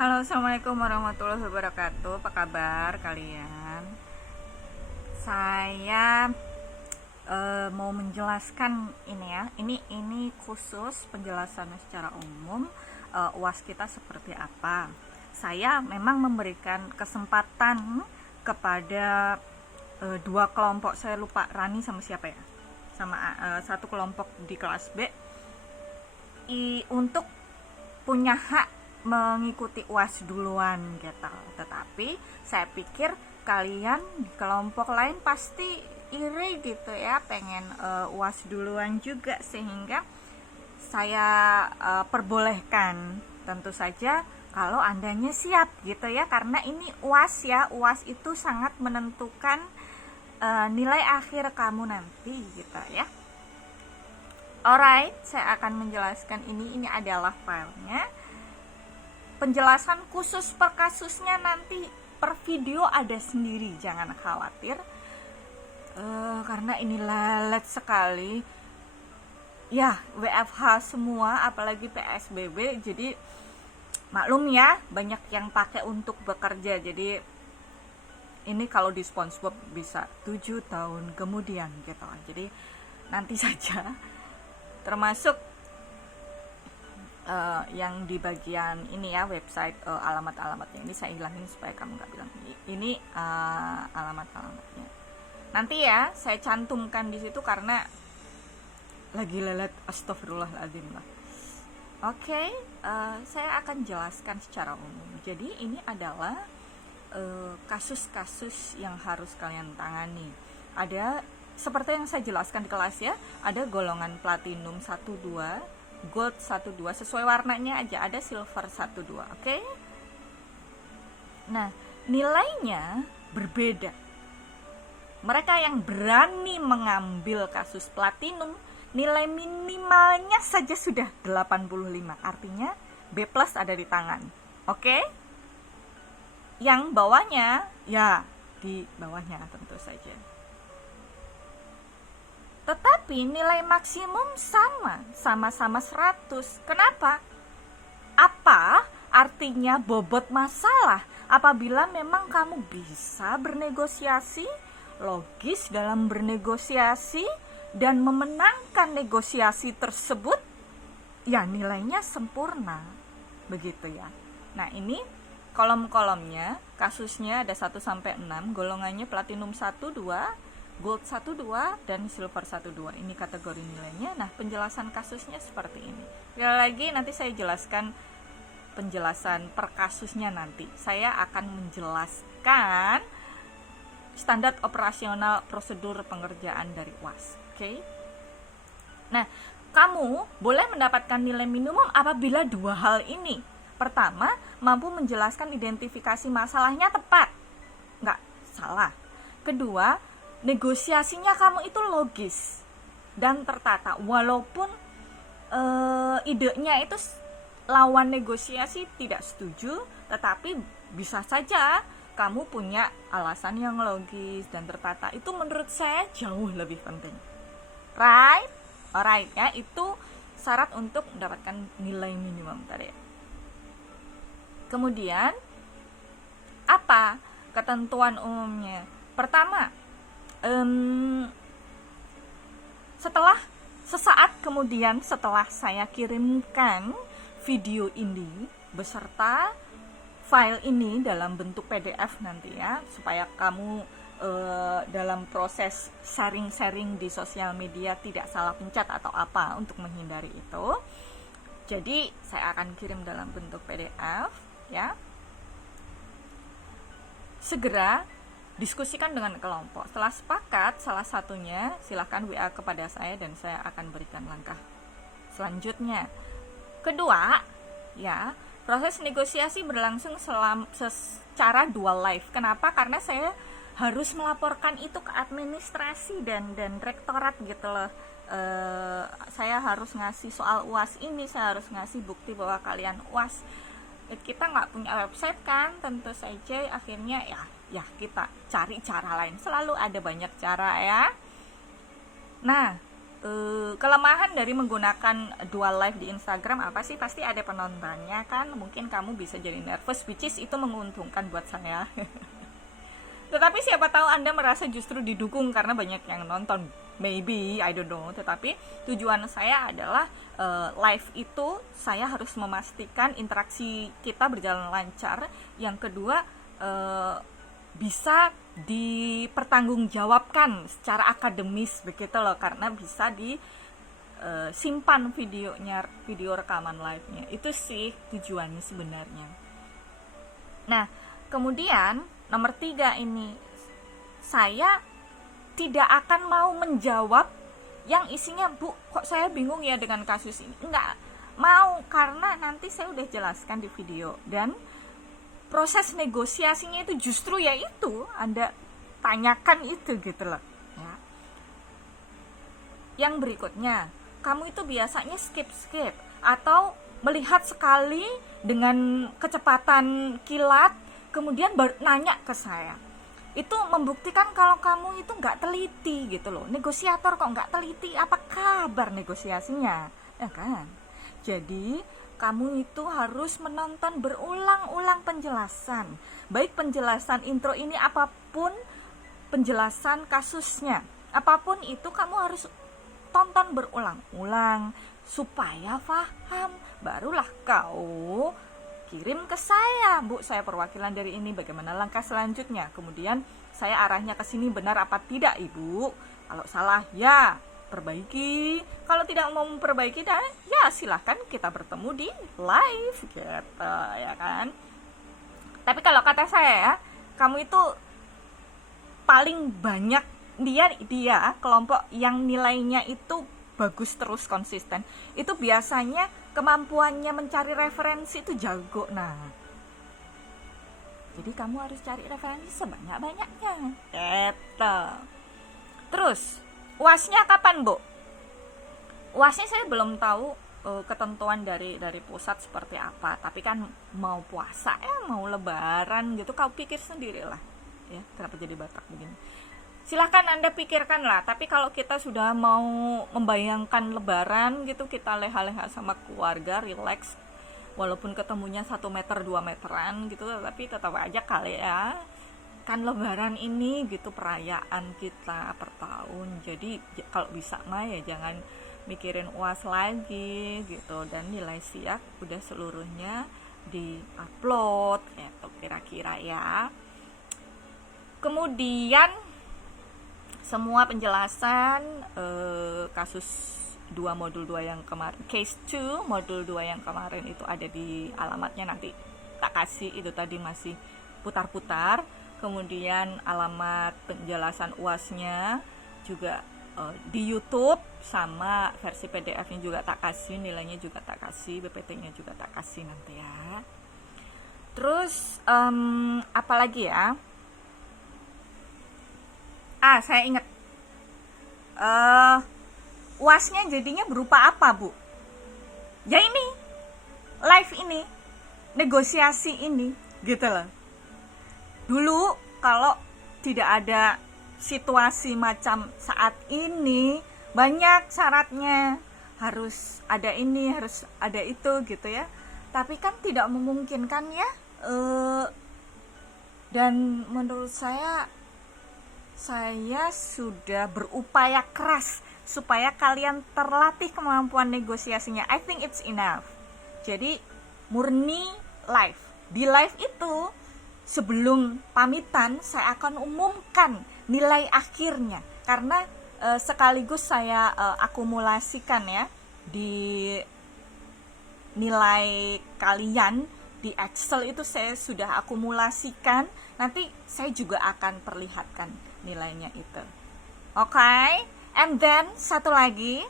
Halo, assalamualaikum warahmatullahi wabarakatuh. Apa kabar kalian? Saya mau menjelaskan ini ya. Ini khusus penjelasannya secara umum. UAS kita seperti apa. Saya memang memberikan kesempatan kepada dua kelompok. Saya lupa Rani sama siapa ya. Sama satu kelompok di kelas B untuk punya hak mengikuti UAS duluan gitu. Tetapi saya pikir kalian di kelompok lain pasti iri gitu ya, pengen UAS duluan juga, sehingga saya perbolehkan, tentu saja kalau andanya siap gitu ya, karena ini UAS ya. UAS itu sangat menentukan nilai akhir kamu nanti gitu ya. Alright, saya akan menjelaskan ini adalah filenya. Penjelasan khusus per kasusnya nanti per video ada sendiri, jangan khawatir. Karena ini lelet sekali. Ya, WFH semua, apalagi PSBB, jadi maklum ya, banyak yang pakai untuk bekerja. Jadi ini kalau di SpongeBob bisa 7 tahun kemudian gitu. Jadi nanti saja, termasuk yang di bagian ini ya, website alamat-alamatnya ini saya hilangin supaya kamu nggak bilang ini alamat-alamatnya. Nanti ya saya cantumkan di situ karena lagi lelet, astagfirullahaladzim lah. Oke, saya akan jelaskan secara umum. Jadi ini adalah kasus-kasus yang harus kalian tangani. Ada seperti yang saya jelaskan di kelas ya, ada golongan platinum 1-2, gold 1-2, sesuai warnanya aja, ada silver 1-2, oke? Nah, nilainya berbeda. Mereka yang berani mengambil kasus platinum, nilai minimalnya saja sudah 85, artinya B+ ada di tangan, oke? Yang bawahnya, ya di bawahnya tentu saja. Tetapi nilai maksimum sama-sama 100. Kenapa? Apa artinya bobot masalah? Apabila memang kamu bisa bernegosiasi, logis dalam bernegosiasi, dan memenangkan negosiasi tersebut, ya nilainya sempurna. Begitu ya. Nah, ini kolom-kolomnya, kasusnya ada 1-6, golongannya platinum 1-2, gold 1-2, dan silver 1-2. Ini kategori nilainya. Nah, penjelasan kasusnya seperti ini. Sekali lagi nanti saya jelaskan penjelasan per kasusnya nanti. Saya akan menjelaskan standar operasional prosedur pengerjaan dari UAS. Oke? Nah, kamu boleh mendapatkan nilai minimum apabila dua hal ini. Pertama, mampu menjelaskan identifikasi masalahnya tepat. Nggak salah. Kedua, negosiasinya kamu itu logis dan tertata, walaupun idenya itu lawan negosiasi tidak setuju, tetapi bisa saja kamu punya alasan yang logis dan tertata. Itu menurut saya jauh lebih penting, right? Alright ya, itu syarat untuk mendapatkan nilai minimum tadi. Kemudian apa ketentuan umumnya? Pertama, sesaat kemudian setelah saya kirimkan video ini beserta file ini dalam bentuk PDF nanti ya, supaya kamu dalam proses sharing-sharing di sosial media tidak salah pencet atau apa, untuk menghindari itu. Jadi saya akan kirim dalam bentuk PDF ya. Segera diskusikan dengan kelompok. Setelah sepakat salah satunya, silahkan WA kepada saya dan saya akan berikan langkah selanjutnya. Kedua, ya, proses negosiasi berlangsung secara dual live. Kenapa? Karena saya harus melaporkan itu ke administrasi dan rektorat gitu loh. Saya harus ngasih soal UAS ini, saya harus ngasih bukti bahwa kalian UAS. Kita nggak punya website kan, tentu saja akhirnya ya kita cari cara lain. Selalu ada banyak cara ya. Nah, kelemahan dari menggunakan dual live di Instagram apa sih? Pasti ada penontonnya kan, mungkin kamu bisa jadi nervous, which is itu menguntungkan buat saya. Tetapi siapa tahu Anda merasa justru didukung karena banyak yang nonton, maybe, I don't know. Tetapi tujuan saya adalah live itu saya harus memastikan interaksi kita berjalan lancar. Yang kedua, bisa dipertanggungjawabkan secara akademis begitu loh, karena bisa disimpan videonya, video rekaman live-nya. Itu sih tujuannya sebenarnya. Nah, kemudian nomor 3 ini, saya tidak akan mau menjawab yang isinya, Bu, kok saya bingung ya dengan kasus ini. Enggak mau, karena nanti saya udah jelaskan di video. Dan proses negosiasinya itu justru ya itu, Anda tanyakan itu gitu loh ya. Yang berikutnya, kamu itu biasanya skip atau melihat sekali dengan kecepatan kilat, kemudian nanya ke saya. Itu membuktikan kalau kamu itu nggak teliti gitu loh. Negosiator kok nggak teliti, apa kabar negosiasinya, ya kan? Jadi kamu itu harus menonton berulang-ulang penjelasan, baik penjelasan intro ini apapun penjelasan kasusnya, apapun itu kamu harus tonton berulang-ulang supaya paham. Barulah kau kirim ke saya, Bu, saya perwakilan dari ini, bagaimana langkah selanjutnya, kemudian saya arahnya ke sini, benar apa tidak Ibu, kalau salah ya perbaiki, kalau tidak mau memperbaiki ya silahkan kita bertemu di live gitu ya kan. Tapi kalau kata saya ya, kamu itu paling banyak dia kelompok yang nilainya itu bagus terus konsisten, itu biasanya kemampuannya mencari referensi itu jago. Nah, jadi kamu harus cari referensi sebanyak-banyaknya gitu. Terus UASnya kapan, Bu? UASnya saya belum tahu ketentuan dari pusat seperti apa. Tapi kan mau puasa mau lebaran gitu, kau pikir sendirilah. Ya, kenapa jadi Batak begini? Silahkan Anda pikirkan lah. Tapi kalau kita sudah mau membayangkan lebaran gitu, kita leha-leha sama keluarga, relax, walaupun ketemunya 1 meter 2 meteran gitu, tapi tetap aja kali ya, kan lebaran ini gitu perayaan kita per tahun. Jadi kalau bisa mah ya jangan mikirin UAS lagi gitu, dan nilai siap udah seluruhnya di-upload gitu kira-kira ya. Kemudian semua penjelasan kasus 2 modul 2 yang kemarin, case 2 modul 2 yang kemarin itu ada di alamatnya, nanti tak kasih, itu tadi masih putar-putar. Kemudian alamat penjelasan UASnya juga di YouTube, sama versi PDF-nya juga tak kasih, nilainya juga tak kasih, BPT-nya juga tak kasih nanti ya. Terus apa lagi ya? Saya ingat UASnya jadinya berupa apa, Bu? Ya ini, live ini, negosiasi ini, gitu loh. Dulu kalau tidak ada situasi macam saat ini, banyak syaratnya, harus ada ini, harus ada itu gitu ya. Tapi kan tidak memungkinkan ya. Dan menurut saya sudah berupaya keras supaya kalian terlatih kemampuan negosiasinya. I think it's enough. Jadi murni live. Di live itu sebelum pamitan saya akan umumkan nilai akhirnya, karena sekaligus saya akumulasikan ya di nilai kalian di Excel itu, saya sudah akumulasikan, nanti saya juga akan perlihatkan nilainya itu. Okay? And then satu lagi,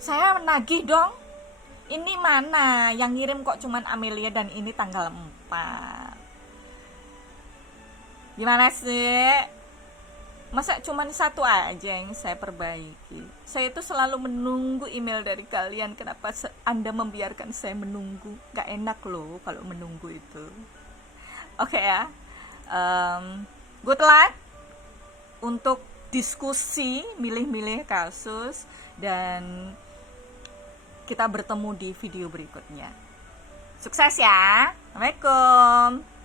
saya menagih dong, ini mana yang ngirim kok cuman Amelia dan ini tanggal 4. Gimana sih? Masa cuman satu aja yang saya perbaiki? Saya itu selalu menunggu email dari kalian. Kenapa Anda membiarkan saya menunggu? Gak enak loh kalau menunggu itu. Oke ya. Good luck untuk diskusi, milih-milih kasus, dan kita bertemu di video berikutnya. Sukses ya. Assalamualaikum.